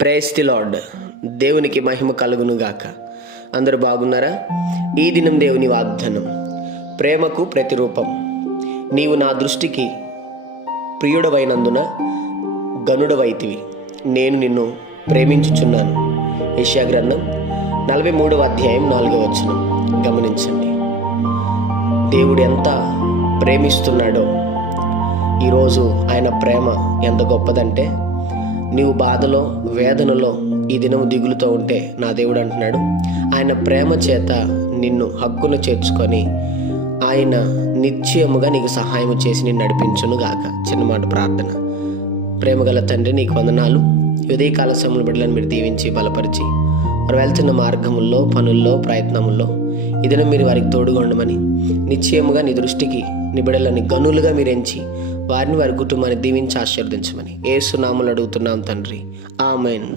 Praise the lord. దేవునికి మహిమ కలుగును గాక. అందరూ బాగున్నారా? ఈ దినం దేవుని వాగ్దానం, ప్రేమకు ప్రతిరూపం. నీవు నా దృష్టికి ప్రియుడవైనందున గనుడవైతివి, నేను నిన్ను ప్రేమించుచున్నాను. యెషయా గ్రంథం 43వ అధ్యాయం 4వ వచనం. గమనించండి, దేవుడు ఎంత ప్రేమిస్తున్నాడో. ఈరోజు ఆయన ప్రేమ ఎంత గొప్పదంటే, నీవు బాధలో వేదనలో ఈ దినం దిగులుతో ఉంటే నా దేవుడు అంటున్నాడు, ఆయన ప్రేమ చేత నిన్ను హక్కును చేర్చుకొని ఆయన నిశ్చయముగా నీకు సహాయం చేసి నిన్ను నడిపించును గాక. చిన్నమాట ప్రార్థన. ప్రేమగల తండ్రి, నీకు వందనాలు. ఉదయకాల సమయంలో బిడ్డలను మీరు దీవించి బలపరిచి వారు వెళ్తున్న మార్గముల్లో, పనుల్లో, ప్రయత్నముల్లో ఈ దినం మీరు వారికి తోడుగా ఉండమని, నిశ్చయముగా నీ దృష్టికి నీ బిడ్డలని గనులుగా మీరు ఎంచి వారిని వారి కుటుంబాన్ని దీవించి ఆశీర్వదించమని యేసు నామములో అడుగుతున్నాం తండ్రి. ఆమేన్.